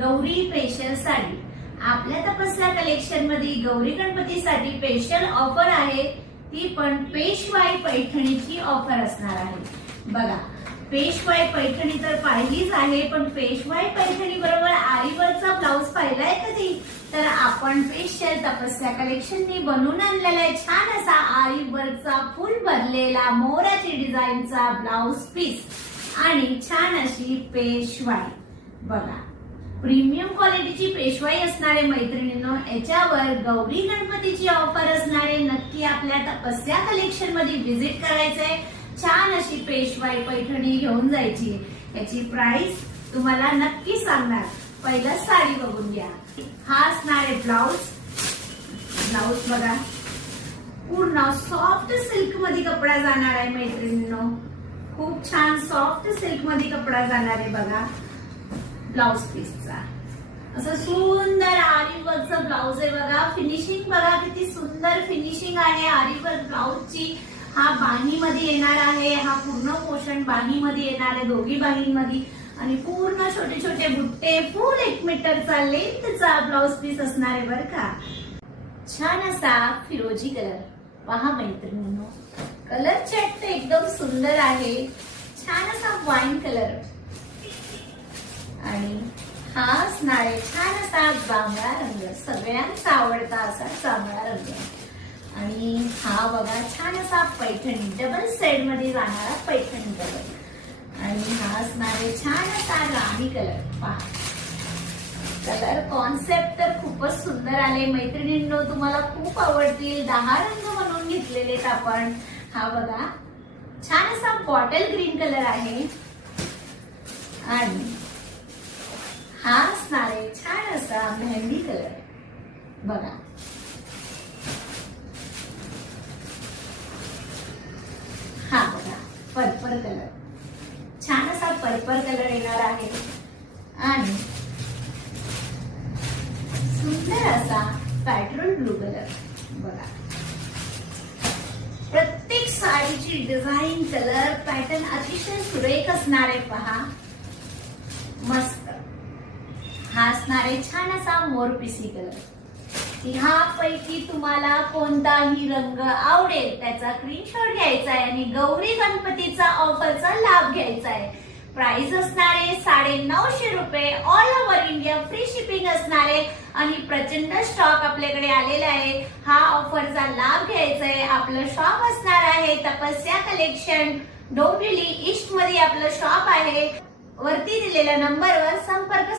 Gauri special sari. आपल्या तपस्या collection मध्ये गौरी गणपतीसाठी स्पेशल ऑफर आहे, ती पण पेशवाई पैठणीची ऑफर असणार आहे। बघा, पेशवाई पैठणी तर पाहिलीच आहे, पण पेशवाई पैठणी बरोबर आरीवर्कचा ब्लाउज पाहिलाय कधी? तर आपण स्पेशल तपस्या कलेक्शनने बनवून आणलेला आहे छान असा आरीवर्कचा फुल भरलेला मोराची डिझाईनचा ब्लाउज पीस आणि छान अशी पेशवाई। बघा, प्रीमियम क्वालिटीची पेशवाई असणारे मैत्रिणींनो, याच्यावर गौरी गणपतीची ऑफर असणारे नक्की आपल्या तपस्या कलेक्शन मध्ये विजिट करायचंय। छान अशी पेशवाई पैठणी घेऊन जायची। याची प्राइस तुम्हाला नक्की सांगणार, पहिला साडी बघून घ्या। हा असणार आहे ब्लाउज बघा, पूर्ण सॉफ्ट सिल्क मध्ये कपडा जाणार आहे मैत्रिणींनो, खूप छान सॉफ्ट सिल्क मध्ये कपडा जाणार आहे। बघा ब्लाउज पीसचा असं सुंदर आरीवर्कचा ब्लाउज आहे। बघा फिनिशिंग, बघा किती सुंदर फिनिशिंग आहे आरीवर्क ब्लाउजची। हा बाहीमध्ये येणार आहे, हा पूर्ण पोर्शन बाहीमध्ये येणार आहे, दोघी बाहींमध्ये, आणि पूर्ण छोटे छोटे बुट्टे, फुल 1 मीटरचा लेंथचा ब्लाउज पीस असणार आहे बरं का। छान असा फिरोजी कलर, पहा मैत्रिणींनो, कलर चॅट एकदम सुंदर आहे। छान असा वाईन कलर आणि हा असणार आहे छान असा जांभळा रंग, सगळ्यांचा आवडता असा जांभळा रंग। आणि हा बघा छान असा पैठणी, डबल सेट मध्ये जाणारा पैठणी कलर। आणि हा असणार आहे छान असा राणी कलर। पहा, कलर कॉन्सेप्ट तर खूपच सुंदर आले मैत्रिणींनो, तुम्हाला खूप आवडतील। 10 रंग बनवून घेतलेले आपण। हा बघा छान असा बॉटल ग्रीन कलर आहे आणि हा असणार आहे छान असा मेहंदी कलर। बघा हा बघा पर्पल कलर, छान असा पर्पल कलर येणार आहे आणि सुंदर असा पॅट्रोल ब्लू कलर। बघा, प्रत्येक साडीची डिझाईन, कलर पॅटर्न अतिशय सुरेख असणार आहे। पहा मस्त, हा असणार आहे छान असा मोरपिसी कलर। ह्यापैकी तुम्हाला कोणताही रंग आवडेल त्याचा स्क्रीनशॉट घ्यायचा आहे आणि गौरी गणपतीचा ऑफरचा लाभ घ्यायचा आहे। प्राइस असणार आहे 950 रुपये, all over India free shipping असणार आहे आणि प्रचंड स्टॉक आपल्याकडे आलेला आहे। हा ऑफरचा लाभ घ्यायचा आहे। आपलं शॉप असणार आहे तपस्या कलेक्शन, डोंबिवली ईस्ट मध्ये आपलं शॉप आहे। वरती दिलेल्या नंबरवर संपर्क